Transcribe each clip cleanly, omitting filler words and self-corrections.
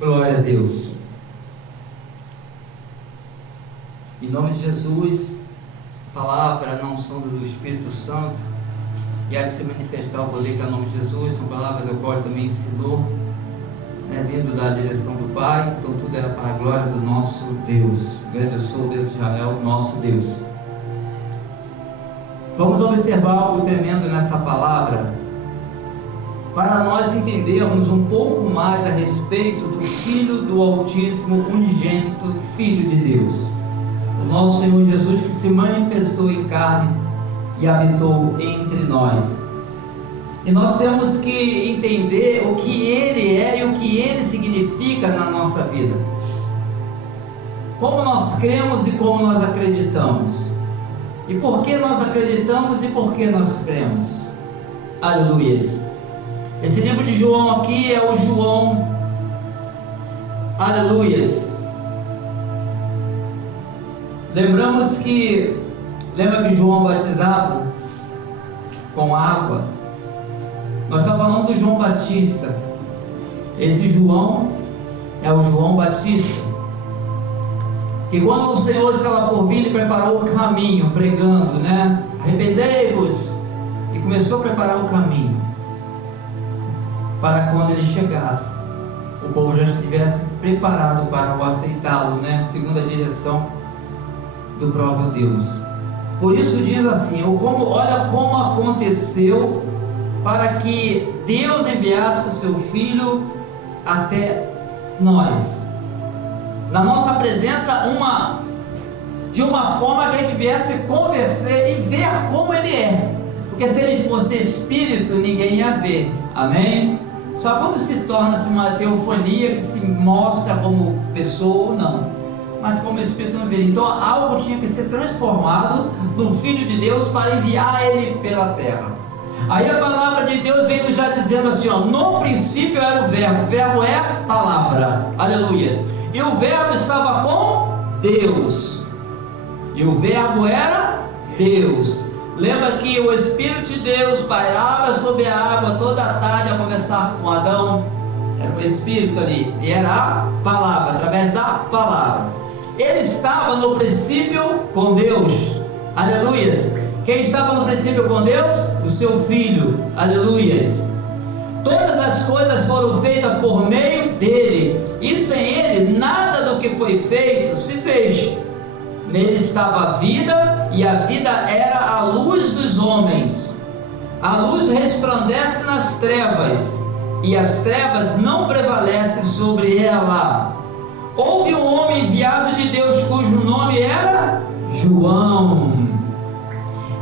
Glória a Deus. Em nome de Jesus, a palavra, na unção do Espírito Santo, e há de se manifestar o poder que é o nome de Jesus, são palavras do qual ele também ensinou, vindo da direção do Pai. Então tudo era para a glória do nosso Deus. Grande eu sou o Deus de Israel, nosso Deus. Vamos observar algo tremendo nessa palavra, para nós entendermos um pouco mais a respeito do Filho do Altíssimo, unigênito, Filho de Deus, o nosso Senhor Jesus, que se manifestou em carne e habitou entre nós. E nós temos que entender o que Ele é e o que Ele significa na nossa vida, como nós cremos e como nós acreditamos, e por que nós acreditamos e por que nós cremos. Aleluia. Esse livro de João aqui é o João, aleluias. Lembra que João batizava com água? Nós estamos falando do João Batista. Esse João é o João Batista, que quando o Senhor estava por vir, ele preparou o caminho, pregando, arrependei-vos, e começou a preparar o caminho, para quando ele chegasse, o povo já estivesse preparado para o aceitá-lo, segundo a direção do próprio Deus. Por isso diz assim, olha como aconteceu para que Deus enviasse o seu Filho até nós, na nossa presença, de uma forma que a gente viesse conversar e ver como Ele é, porque se Ele fosse Espírito, ninguém ia ver, amém? Só quando se torna-se uma teofonia, que se mostra como pessoa ou não, mas como Espírito não vê. Então algo tinha que ser transformado no Filho de Deus para enviar Ele pela terra. Aí a palavra de Deus veio já dizendo assim, no princípio era o verbo é a palavra, aleluia, e o verbo estava com Deus, e o verbo era Deus. Lembra que o Espírito de Deus pairava sobre a água toda a tarde a conversar com Adão? Era o Espírito ali, e era a palavra, através da palavra. Ele estava no princípio com Deus, aleluia. Quem estava no princípio com Deus? O seu Filho, aleluia. Todas as coisas foram feitas por meio dele, e sem ele nada do que foi feito se fez. Nele estava a vida, e a vida era a luz dos homens. A luz resplandece nas trevas, e as trevas não prevalecem sobre ela. Houve um homem enviado de Deus, cujo nome era João.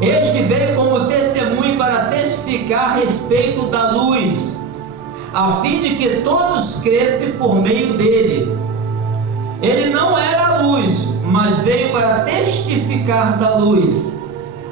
Este veio como testemunho para testificar a respeito da luz, a fim de que todos crescem por meio dele. Ele não era a luz, mas veio para testificar da luz.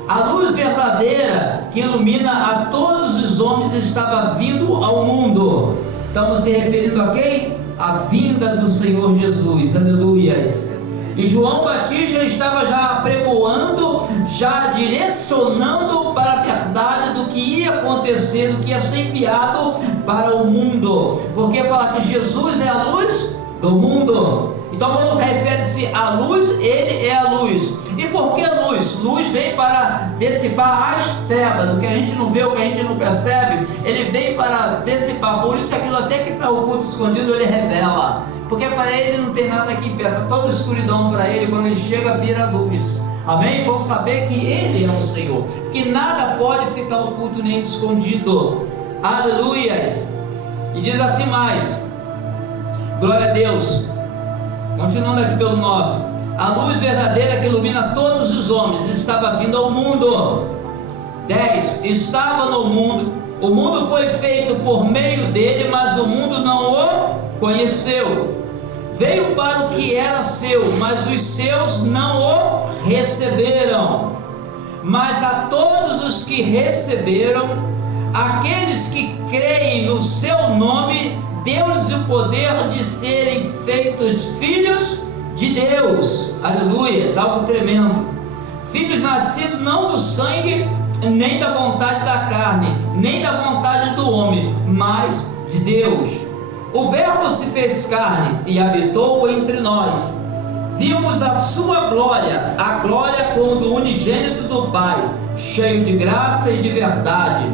A luz verdadeira que ilumina a todos os homens estava vindo ao mundo. Estamos se referindo a quem? A vinda do Senhor Jesus, aleluias. E João Batista estava já apregoando, já direcionando para a verdade do que ia acontecer, do que ia ser enviado para o mundo, porque fala que Jesus é a luz do mundo. Então quando refere-se à luz, Ele é a luz. E por que luz? Luz vem para dissipar as trevas, o que a gente não vê, o que a gente não percebe, Ele vem para dissipar. Por isso aquilo até que está oculto, escondido, Ele revela, porque para Ele não tem nada que impeça, toda escuridão para Ele, quando Ele chega, vira luz, amém? Vou saber que Ele é o Senhor, que nada pode ficar oculto nem escondido, aleluias. E diz assim mais, glória a Deus, continuando aqui pelo 9, a luz verdadeira que ilumina todos os homens estava vindo ao mundo. 10, estava no mundo, o mundo foi feito por meio dele, mas o mundo não o conheceu. Veio para o que era seu, mas os seus não o receberam. Mas a todos os que receberam, aqueles que creem no seu nome, deu-lhes o poder de serem feitos filhos de Deus, aleluia, algo tremendo. Filhos nascidos não do sangue, nem da vontade da carne, nem da vontade do homem, mas de Deus. O Verbo se fez carne e habitou entre nós. Vimos a sua glória, a glória como do unigênito do Pai, cheio de graça e de verdade.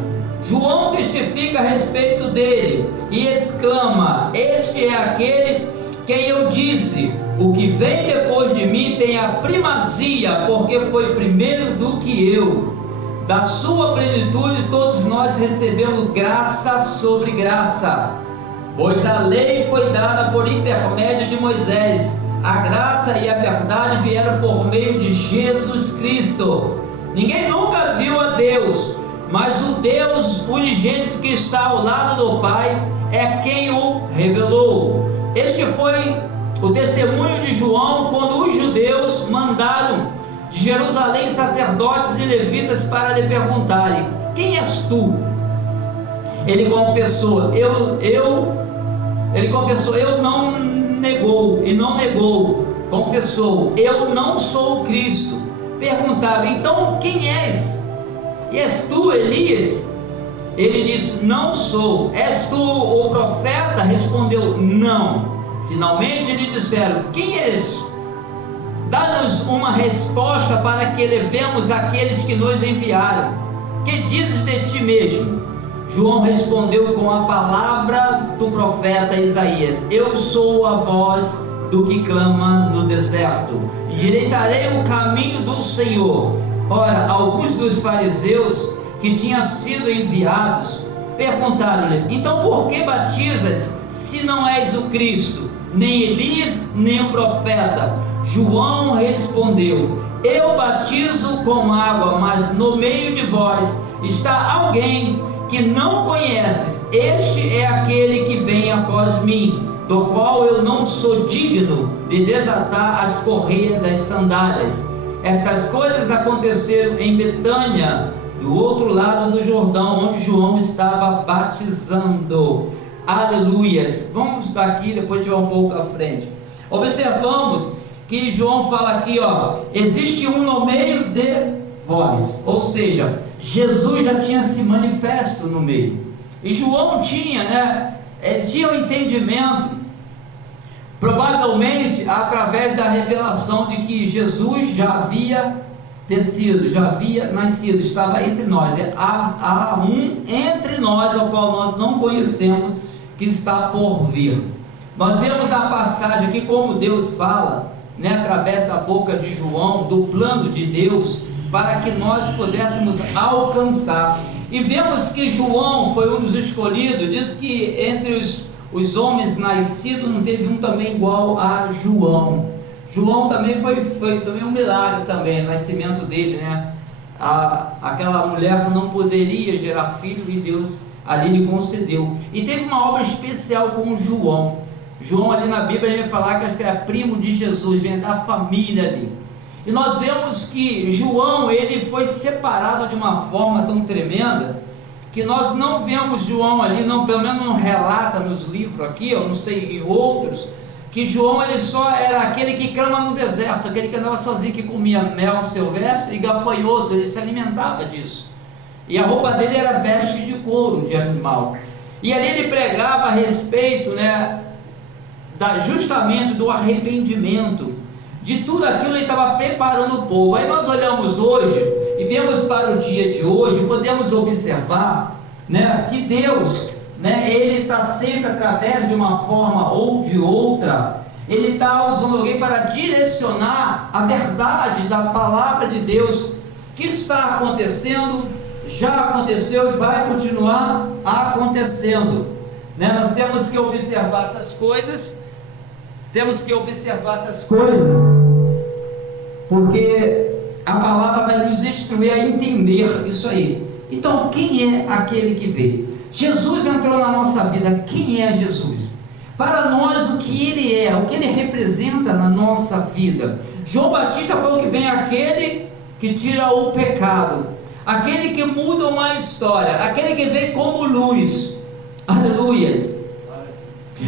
João testifica a respeito dele e exclama: este é aquele quem eu disse, o que vem depois de mim tem a primazia, porque foi primeiro do que eu. Da sua plenitude todos nós recebemos graça sobre graça, pois a lei foi dada por intermédio de Moisés, a graça e a verdade vieram por meio de Jesus Cristo. Ninguém nunca viu a Deus, mas o Deus unigênito que está ao lado do Pai é quem o revelou. Este foi o testemunho de João quando os judeus mandaram de Jerusalém sacerdotes e levitas para lhe perguntarem: quem és tu? Ele confessou, não negou, confessou: eu não sou o Cristo. Perguntaram: então quem és? E és tu Elias? Ele disse: não sou. És tu o profeta? Respondeu: não. Finalmente lhe disseram: quem és? Dá-nos uma resposta para que levemos aqueles que nos enviaram. Que dizes de ti mesmo? João respondeu com a palavra do profeta Isaías: eu sou a voz do que clama no deserto, endireitarei o caminho do Senhor. Ora, alguns dos fariseus que tinham sido enviados perguntaram-lhe: então por que batizas se não és o Cristo, nem Elias, nem o profeta? João respondeu: eu batizo com água, mas no meio de vós está alguém que não conheces. Este é aquele que vem após mim, do qual eu não sou digno de desatar as correias das sandálias. Essas coisas aconteceram em Betânia, do outro lado do Jordão, onde João estava batizando. Aleluias. Vamos daqui, depois de ir um pouco à frente. Observamos que João fala aqui, existe um no meio de vós, ou seja, Jesus já tinha se manifesto no meio, e João tinha, ele tinha um entendimento, provavelmente através da revelação de que Jesus já havia descido, já havia nascido, estava entre nós. Há um entre nós, ao qual nós não conhecemos, que está por vir. Nós vemos a passagem aqui como Deus fala, através da boca de João, do plano de Deus, para que nós pudéssemos alcançar. E vemos que João foi um dos escolhidos. Diz que entre os homens nascidos não teve um também igual a João. João também foi também um milagre também, o nascimento dele, aquela mulher que não poderia gerar filho e Deus ali lhe concedeu. E teve uma obra especial com João. João ali na Bíblia a gente vai falar que acho que era primo de Jesus, vem da família ali. E nós vemos que João, ele foi separado de uma forma tão tremenda, que nós não vemos João ali, pelo menos não relata nos livros aqui, eu não sei em outros, que João ele só era aquele que clama no deserto, aquele que andava sozinho, que comia mel silvestre e gafanhoto, ele se alimentava disso. E a roupa dele era veste de couro de animal. E ali ele pregava a respeito, justamente do arrependimento, de tudo aquilo. Ele estava preparando o povo. Aí nós olhamos hoje e vemos para o dia de hoje, podemos observar, que Deus, ele está sempre, através de uma forma ou de outra, ele está usando alguém para direcionar a verdade da palavra de Deus, que está acontecendo, já aconteceu e vai continuar acontecendo. Nós temos que observar essas coisas, porque a palavra vai nos instruir a entender isso aí. Então, quem é aquele que veio? Jesus entrou na nossa vida. Quem é Jesus? Para nós, o que ele é, o que ele representa na nossa vida. João Batista falou que vem aquele que tira o pecado, aquele que muda uma história, aquele que vem como luz. Aleluias.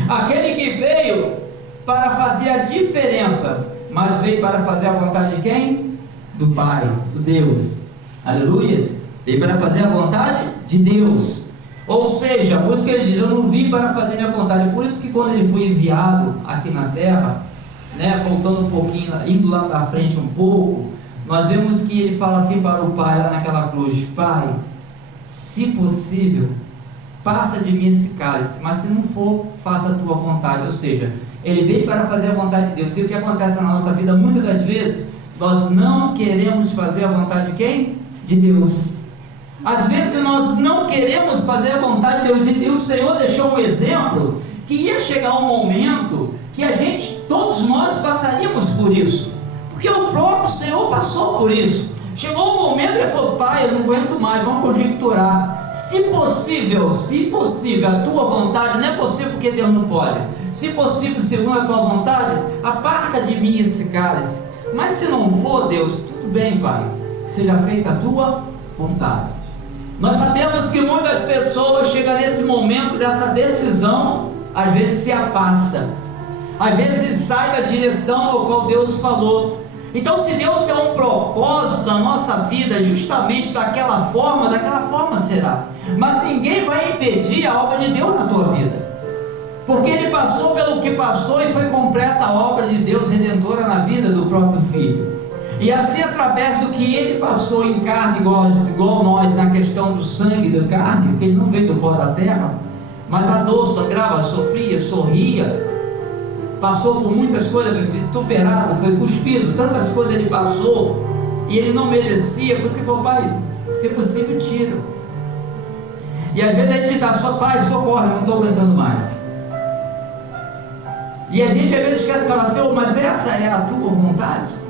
Aquele que veio para fazer a diferença, mas veio para fazer a vontade de quem? Do Pai, do Deus. Aleluias. Veio para fazer a vontade de Deus. Ou seja, por isso que ele diz, eu não vim para fazer minha vontade. Por isso que quando ele foi enviado aqui na terra, né, voltando um pouquinho, indo lá para frente um pouco, nós vemos que ele fala assim para o Pai, lá naquela cruz: Pai, se possível, passa de mim esse cálice, mas se não for, faça a tua vontade. Ou seja, ele veio para fazer a vontade de Deus. E o que acontece na nossa vida, muitas das vezes, nós não queremos fazer a vontade de quem? De Deus. Às vezes nós não queremos fazer a vontade de Deus, e o Senhor deixou um exemplo, que ia chegar um momento que todos nós passaríamos por isso, porque o próprio Senhor passou por isso. Chegou um momento que ele falou: Pai, eu não aguento mais, vamos conjecturar. Se possível, a tua vontade, não é possível porque Deus não pode. Se possível, segundo a tua vontade, aparta de mim esse cálice. Mas se não for, Deus, tudo bem, Pai, seja feita a tua vontade. Nós sabemos que muitas pessoas chegam nesse momento dessa decisão, às vezes se afasta, às vezes sai da direção ao qual Deus falou. Então, se Deus tem um propósito na nossa vida, justamente daquela forma será. Mas ninguém vai impedir a obra de Deus na tua vida, porque Ele passou pelo que passou e foi completa a obra de Deus redentora na vida do próprio Filho. E assim, através do que Ele passou em carne, igual nós, na questão do sangue da carne, porque Ele não veio do pó da terra, mas a dor, sangrava, sofria, sorria, passou por muitas coisas, vituperado, foi cuspido, tantas coisas Ele passou, e Ele não merecia. Por isso que Ele falou: Pai, se possível, tira. E às vezes a gente está só: Pai, socorre, não estou aguentando mais. E a gente às vezes esquece de falar: Senhor, mas essa é a tua vontade?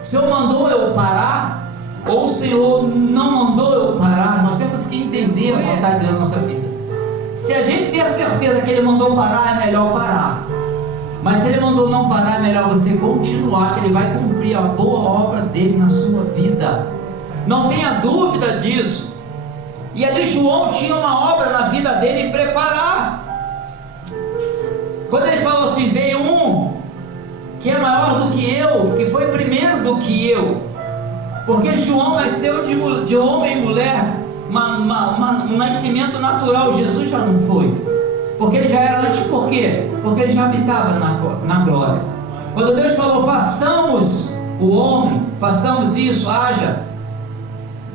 O Senhor mandou eu parar, ou o Senhor não mandou eu parar? Nós temos que entender a vontade de Deus na nossa vida. Se a gente tem a certeza que Ele mandou parar, é melhor parar. Mas se Ele mandou não parar, é melhor você continuar, que Ele vai cumprir a boa obra dEle na sua vida. Não tenha dúvida disso. E ali João tinha uma obra na vida dele em preparar. Quando ele falou assim: veio um que é maior do que eu, que foi primeiro do que eu. Porque João nasceu de homem e mulher, um nascimento natural. Jesus já não foi, porque ele já era antes. Por quê? Porque ele já habitava na glória. Quando Deus falou: façamos o homem, façamos isso, haja,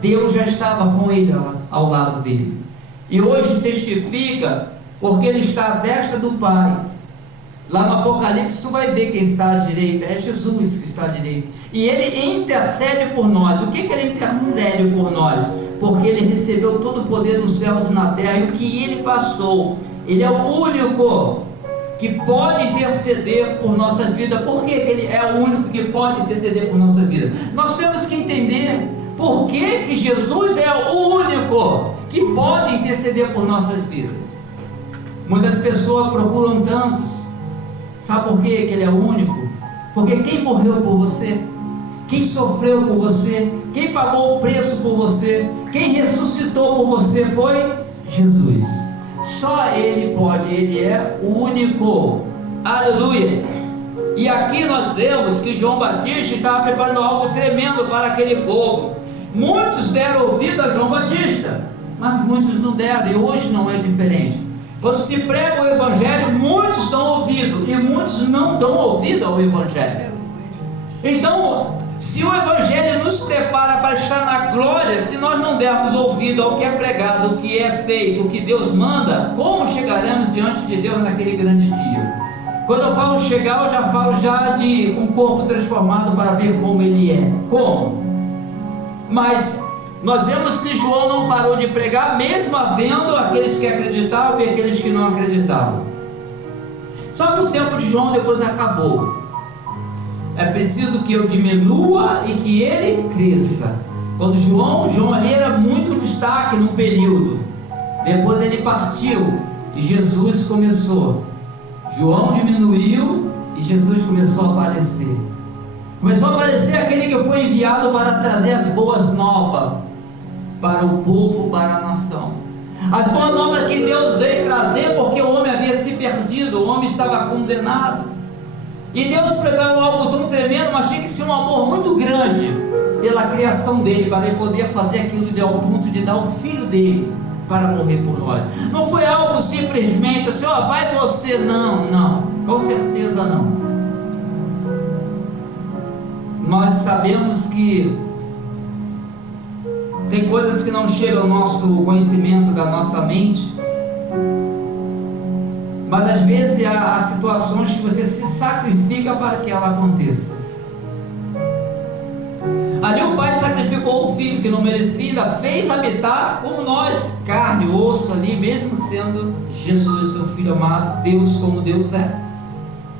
Deus já estava com ele ao lado dele. E hoje testifica, porque ele está à destra do Pai. Lá no Apocalipse tu vai ver quem está à direita, é Jesus que está à direita, e Ele intercede por nós. O que Ele intercede por nós? Porque Ele recebeu todo o poder nos céus e na terra, e o que Ele passou, Ele é o único que pode interceder por nossas vidas. Por que Ele é o único que pode interceder por nossas vidas? Nós temos que entender por que Jesus é o único que pode interceder por nossas vidas. Muitas pessoas procuram tantos. Sabe por que Ele é o único? Porque quem morreu por você, quem sofreu por você, quem pagou o preço por você, quem ressuscitou por você foi Jesus. Só Ele pode, Ele é o único. Aleluia. E aqui nós vemos que João Batista estava preparando algo tremendo para aquele povo. Muitos deram ouvido a João Batista, mas muitos não deram, e hoje não é diferente. Quando se prega o Evangelho, muitos dão ouvido, e muitos não dão ouvido ao Evangelho. Então, se o Evangelho nos prepara para estar na glória, se nós não dermos ouvido ao que é pregado, o que é feito, o que Deus manda, como chegaremos diante de Deus naquele grande dia? Quando eu falo chegar, eu já falo de um corpo transformado para ver como ele é. Como? Mas nós vemos que João não parou de pregar, mesmo havendo aqueles que acreditavam e aqueles que não acreditavam. Só que o tempo de João depois acabou. É preciso que eu diminua e que ele cresça. Quando João ali era muito destaque no período. Depois ele partiu e Jesus começou. João diminuiu e Jesus começou a aparecer. Começou a aparecer aquele que foi enviado para trazer as boas novas para o povo, para a nação. As boas novas que Deus veio trazer, porque o homem havia se perdido, o homem estava condenado. E Deus preparou algo tão tremendo, mas tinha que ser um amor muito grande pela criação dele, para ele poder fazer aquilo ao ponto de dar o filho dele para morrer por nós. Não foi algo simplesmente assim, ó, vai você, não, com certeza não. Nós sabemos que tem coisas que não chegam ao nosso conhecimento, da nossa mente, mas às vezes há situações que você se sacrifica para que ela aconteça. Ali o pai sacrificou o filho que não merecia, ainda fez habitar como nós, carne, osso ali, mesmo sendo Jesus, seu filho amado, Deus como Deus é.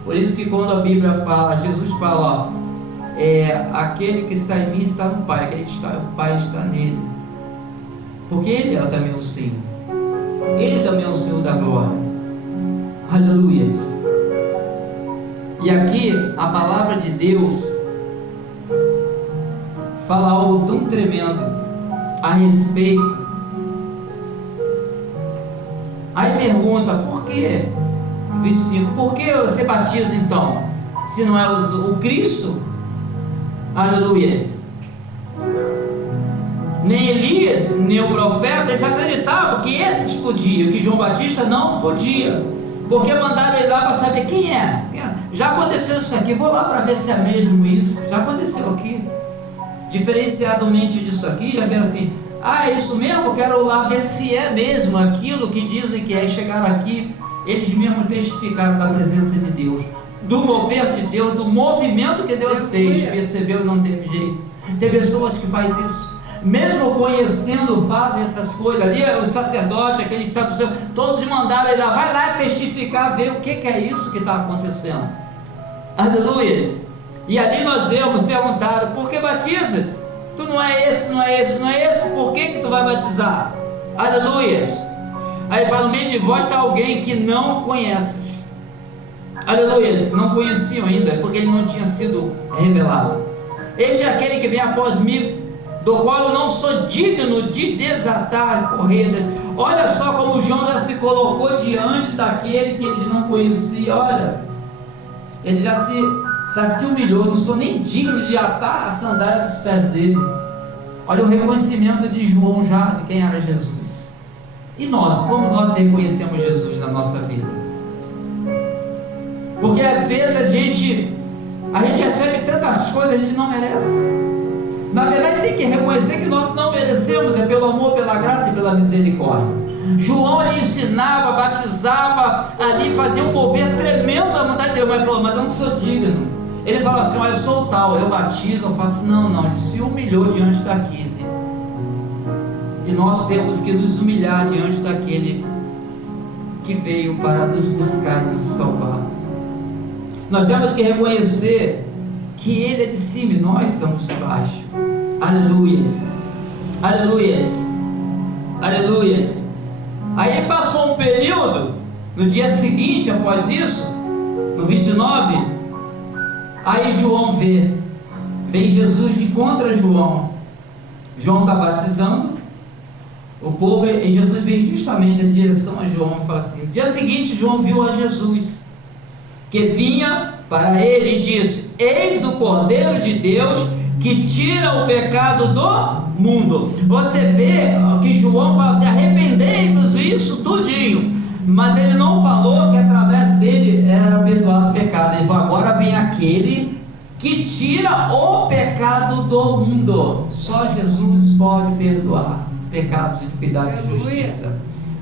Por isso que quando a Bíblia fala, Jesus fala, ó, aquele que está em mim está no Pai, o Pai está nele, porque Ele é também o Senhor, Ele também é o Senhor da glória, aleluias. E aqui a palavra de Deus fala algo tão tremendo a respeito. Aí pergunta, por que 25, por que você batiza então, se não é o Cristo? Aleluia. Nem Elias, nem o profeta, eles acreditavam que esses podiam, que João Batista não podia, porque mandaram ele lá para saber quem é. Já aconteceu isso aqui, vou lá para ver se é mesmo isso. Já aconteceu aqui. Diferenciadamente disso aqui, já vem assim, é isso mesmo, quero lá ver se é mesmo aquilo que dizem que é. Chegaram aqui, eles mesmos testificaram da presença de Deus, do mover de Deus, do movimento que Deus fez. Percebeu? Não teve jeito. Tem pessoas que fazem isso, mesmo conhecendo, fazem essas coisas ali. O sacerdote, aqueles saduceus, todos mandaram ele lá, vai lá testificar, ver o que é isso que está acontecendo. Aleluia. E ali nós vemos, perguntaram, por que batizas? Tu não é esse, por que tu vai batizar? Aleluias. Aí fala, no meio de vós está alguém que não conheces. Aleluias, não conheciam ainda, porque ele não tinha sido revelado. Este é aquele que vem após mim, do qual eu não sou digno de desatar corredas. Olha só como João já se colocou diante daquele que eles não conheciam. Olha, ele já se humilhou, não sou nem digno de atar a sandália dos pés dele. Olha o reconhecimento de João já de quem era Jesus. E nós, como nós reconhecemos Jesus na nossa vida? Porque às vezes a gente recebe tantas coisas, a gente não merece. Na verdade tem que reconhecer que nós não merecemos, é pelo amor, pela graça e pela misericórdia. João ali ensinava, batizava, ali fazia um mover tremendo da vontade de Deus, mas falou, mas eu não sou digno. Ele fala assim, olha, eu sou tal, eu batizo, eu faço, não, ele se humilhou diante daquele. E nós temos que nos humilhar diante daquele que veio para nos buscar e nos salvar. Nós temos que reconhecer que Ele é de cima e nós somos de baixo. Aleluias, aleluias, aleluias. Aí passou um período, no dia seguinte após isso, no 29, aí João vem Jesus, encontra João está batizando o povo, e Jesus vem justamente em direção a João e fala assim, no dia seguinte João viu a Jesus, que vinha para ele e disse, eis o Cordeiro de Deus, que tira o pecado do mundo. Você vê que João fala assim, arrependei-vos, isso tudinho, mas ele não falou que através dele era perdoado o pecado. Ele falou, agora vem aquele que tira o pecado do mundo. Só Jesus pode perdoar pecados, iniquidade e justiça.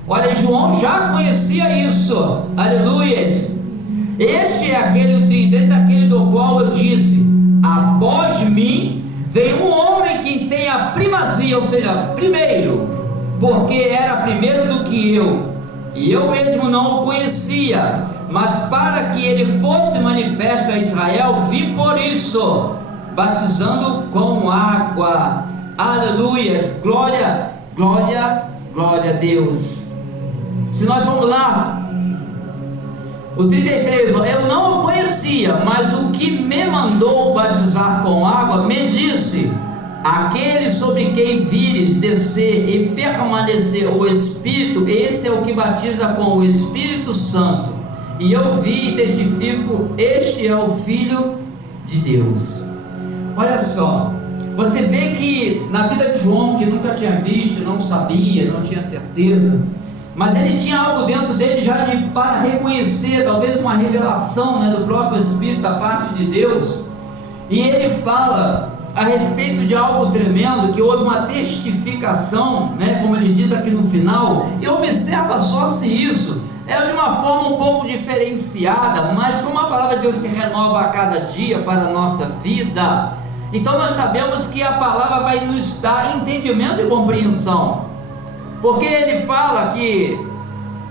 Olha, João já conhecia isso. Aleluias. Este é aquele do qual eu disse, após mim vem um homem que tem a primazia, ou seja, primeiro, porque era primeiro do que eu, e eu mesmo não o conhecia, mas para que ele fosse manifesto a Israel, vim por isso, batizando com água. Aleluias, glória, glória, glória a Deus. Se nós vamos lá, o 33, eu não o conhecia, mas o que me mandou batizar com água me disse, aquele sobre quem vires descer e permanecer o Espírito, esse é o que batiza com o Espírito Santo. E eu vi e testifico, este é o Filho de Deus. Olha só, Você vê que na vida de João, que nunca tinha visto, não sabia, não tinha certeza, mas ele tinha algo dentro dele já para reconhecer, talvez uma revelação, né, do próprio Espírito, da parte de Deus. E ele fala a respeito de algo tremendo, que houve uma testificação, né, como ele diz aqui no final. E observa só se isso é de uma forma um pouco diferenciada, mas como a palavra de Deus se renova a cada dia para a nossa vida, então nós sabemos que a palavra vai nos dar entendimento e compreensão, porque ele fala que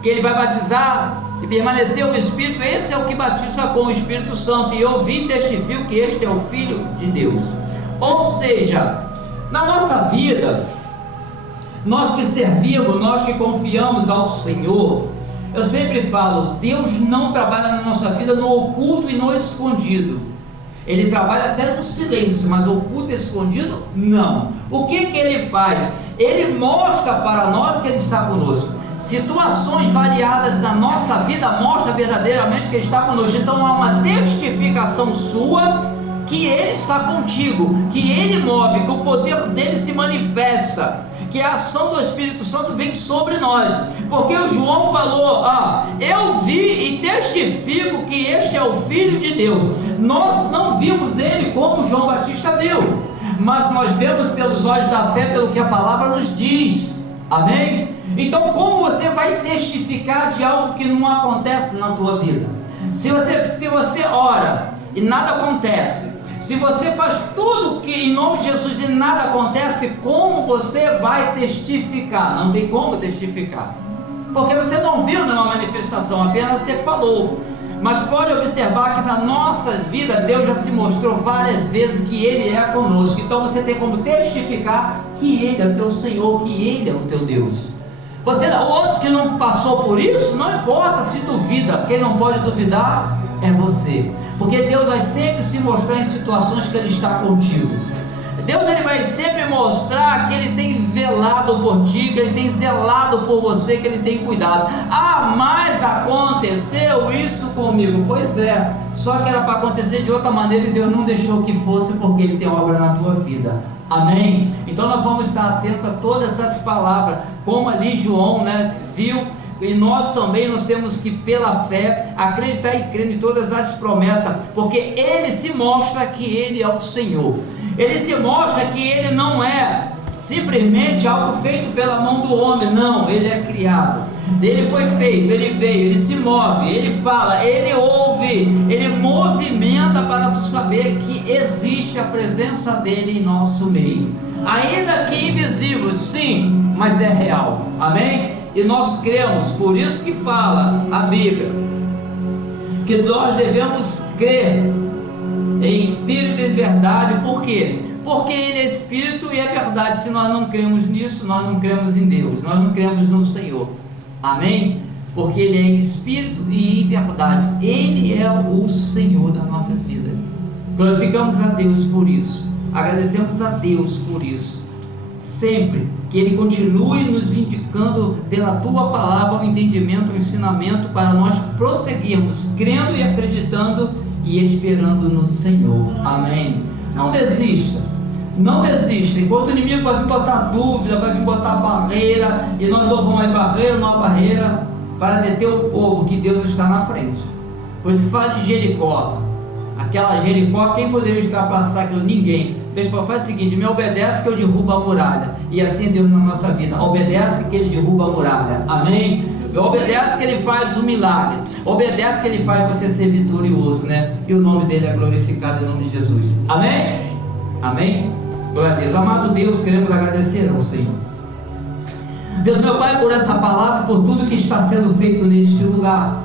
ele vai batizar e permanecer o Espírito. Esse é o que batiza com o Espírito Santo, e eu vi e testifico que este é o Filho de Deus. Ou seja, na nossa vida, nós que servimos, nós que confiamos ao Senhor, eu sempre falo, Deus não trabalha na nossa vida no oculto e no escondido. Ele trabalha até no silêncio, mas oculto e escondido, não. O que ele faz? Ele mostra para nós que Ele está conosco. Situações variadas na nossa vida mostram verdadeiramente que Ele está conosco. Então há uma testificação sua que Ele está contigo, que Ele move, que o poder dEle se manifesta, que a ação do Espírito Santo vem sobre nós, porque o João falou, eu vi e testifico que este é o Filho de Deus. Nós não vimos Ele como João Batista viu, mas nós vemos pelos olhos da fé, pelo que a palavra nos diz, amém? Então como você vai testificar de algo que não acontece na tua vida? Se você ora e nada acontece, se você faz tudo que em nome de Jesus e nada acontece, como você vai testificar? Não tem como testificar, porque você não viu nenhuma manifestação, apenas você falou. Mas pode observar que nas nossas vidas Deus já se mostrou várias vezes que Ele é conosco. Então você tem como testificar que Ele é o teu Senhor, que Ele é o teu Deus. O outro que não passou por isso, não importa se duvida, quem não pode duvidar é você, porque Deus vai sempre se mostrar em situações que Ele está contigo. Deus ele vai sempre mostrar que Ele tem velado por ti, que Ele tem zelado por você, que Ele tem cuidado. Mas aconteceu isso comigo. Pois é, só que era para acontecer de outra maneira e Deus não deixou que fosse, porque Ele tem obra na tua vida. Amém? Então nós vamos estar atentos a todas essas palavras, como ali João, né, viu. E nós também temos que, pela fé, acreditar e crer em todas as promessas, porque Ele se mostra que Ele é o Senhor. Ele se mostra que Ele não é simplesmente algo feito pela mão do homem, não, Ele é criado, Ele foi feito, Ele veio, Ele se move, Ele fala, Ele ouve, Ele movimenta para tu saber que existe a presença dEle em nosso meio, ainda que invisível, sim, mas é real, amém? E nós cremos, por isso que fala a Bíblia, que nós devemos crer em Espírito e verdade. Por quê? Porque Ele é Espírito e é verdade. Se nós não cremos nisso, nós não cremos em Deus, nós não cremos no Senhor, amém? Porque Ele é em Espírito e em verdade, Ele é o Senhor da nossa vida. Glorificamos a Deus por isso, agradecemos a Deus por isso, sempre que Ele continue nos indicando pela Tua palavra o entendimento, o ensinamento, para nós prosseguirmos crendo e acreditando e esperando no Senhor, amém? Não desista, não desista. Enquanto o inimigo vai vir botar dúvida, vai vir botar barreira, e nós não vamos mais barreira, não há barreira para deter o povo, que Deus está na frente. Por isso que fala de Jericó, aquela Jericó, quem poderia ultrapassar aquilo? Ninguém. Deus faz o seguinte: me obedece que eu derrubo a muralha. E assim é Deus na nossa vida, obedece que Ele derruba a muralha, amém? Obedece que Ele faz o milagre, obedece que Ele faz você ser vitorioso, né? E o nome dEle é glorificado em nome de Jesus, amém? Amém? Glória a Deus. Amado Deus, queremos agradecer ao Senhor, Deus meu Pai, por essa palavra, por tudo que está sendo feito neste lugar.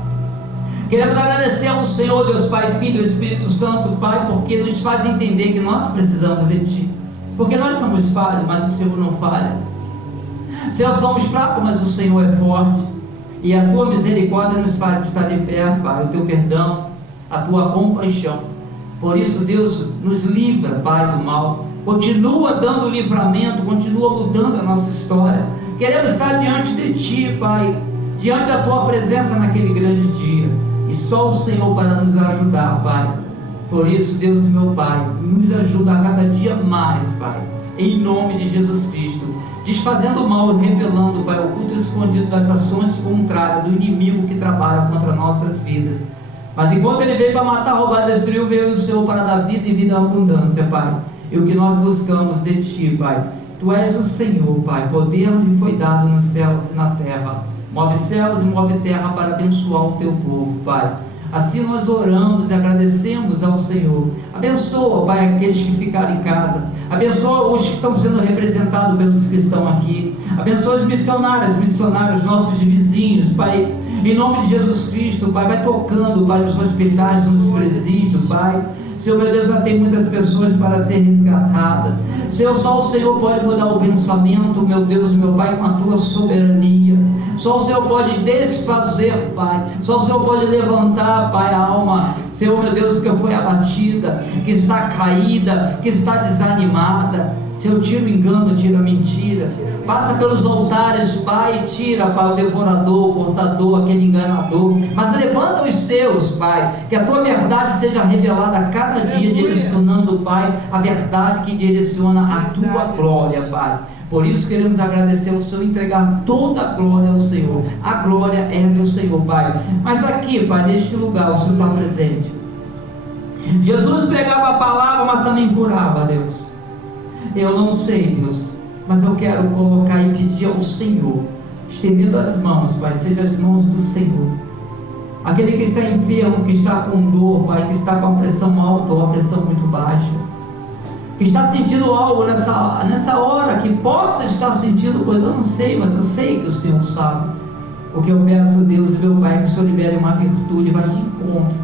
Queremos agradecer ao Senhor, Deus Pai, Filho e Espírito Santo, Pai, porque nos faz entender que nós precisamos de Ti, porque nós somos falhos, mas o Senhor não falha. Senhor, somos fracos, mas o Senhor é forte, e a Tua misericórdia nos faz estar de pé, Pai, o Teu perdão, a Tua compaixão. Por isso, Deus, nos livra, Pai, do mal, continua dando livramento, continua mudando a nossa história. Queremos estar diante de Ti, Pai, diante da Tua presença naquele grande dia, e só o Senhor para nos ajudar, Pai. Por isso, Deus meu Pai, nos ajuda a cada dia mais, Pai, em nome de Jesus Cristo, desfazendo o mal e revelando, Pai, oculto e escondido das ações contrárias do inimigo que trabalha contra nossas vidas. Mas enquanto ele veio para matar, roubar e destruir, veio o Senhor para dar vida e vida em abundância, Pai. E o que nós buscamos de Ti, Pai, Tu és o Senhor, Pai, poder lhe foi dado nos céus e na terra. Move céus e move terra para abençoar o Teu povo, Pai. Assim nós oramos e agradecemos ao Senhor. Abençoa, Pai, aqueles que ficaram em casa. Abençoa os que estão sendo representados pelos que estão aqui. Abençoa os missionários, nossos vizinhos, Pai. Em nome de Jesus Cristo, Pai, vai tocando, Pai, nos hospitais, nos presídios, Pai. Senhor, meu Deus, já tem muitas pessoas para ser resgatadas. Senhor, só o Senhor pode mudar o pensamento, meu Deus, meu Pai, com a Tua soberania. Só o Senhor pode desfazer, Pai. Só o Senhor pode levantar, Pai, a alma, Senhor, meu Deus, que foi abatida, que está caída, que está desanimada. Senhor, tira o engano, tira a mentira. Passa pelos altares, Pai, e tira, Pai, o devorador, o cortador, aquele enganador. Mas levanta os teus, Pai, que a Tua verdade seja revelada a cada dia, direcionando, Pai, a verdade que direciona a Tua glória, Pai. Por isso queremos agradecer ao Senhor, entregar toda a glória ao Senhor. A glória é do Senhor, Pai. Mas aqui, Pai, neste lugar, o Senhor está presente. Jesus pregava a palavra, mas também curava, Deus. Eu não sei, Deus, mas eu quero colocar e pedir ao Senhor, estendendo as mãos, Pai, seja as mãos do Senhor. Aquele que está enfermo, que está com dor, Pai, que está com a pressão alta ou a pressão muito baixa, que está sentindo algo nessa hora, que possa estar sentindo coisa, eu não sei, mas eu sei que o Senhor sabe. Porque eu peço, Deus, meu Pai, que o Senhor libere uma virtude, vai de encontro,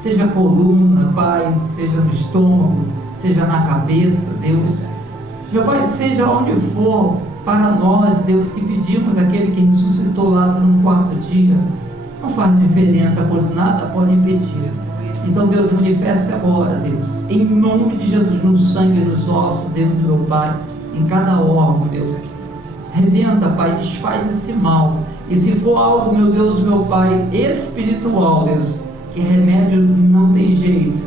seja coluna, Pai, seja no estômago, seja na cabeça, Deus. Meu Pai, seja onde for, para nós, Deus, que pedimos aquele que ressuscitou Lázaro no quarto dia, não faz diferença, pois nada pode impedir. Então, Deus, manifeste agora, Deus, em nome de Jesus, no sangue, nos ossos, Deus, meu Pai, em cada órgão, Deus, rebenta, Pai, desfaz esse mal. E se for algo, meu Deus, meu Pai, espiritual, Deus, que remédio não tem jeito,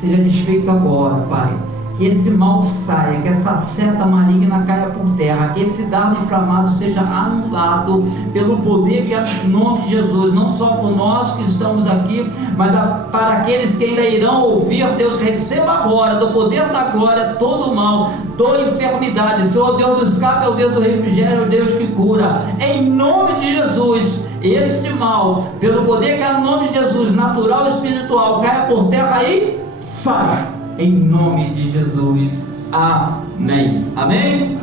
seja desfeito agora, Pai. Que esse mal saia, que essa seta maligna caia por terra, que esse dardo inflamado seja anulado pelo poder que é no nome de Jesus, não só por nós que estamos aqui, mas para aqueles que ainda irão ouvir. Deus, receba agora do poder da glória todo o mal, toda enfermidade. Senhor, Deus do escape, é o Deus do refrigério, é o Deus que cura, em nome de Jesus. Este mal, pelo poder que é no nome de Jesus, natural e espiritual, caia por terra e saia. Em nome de Jesus, amém. Amém?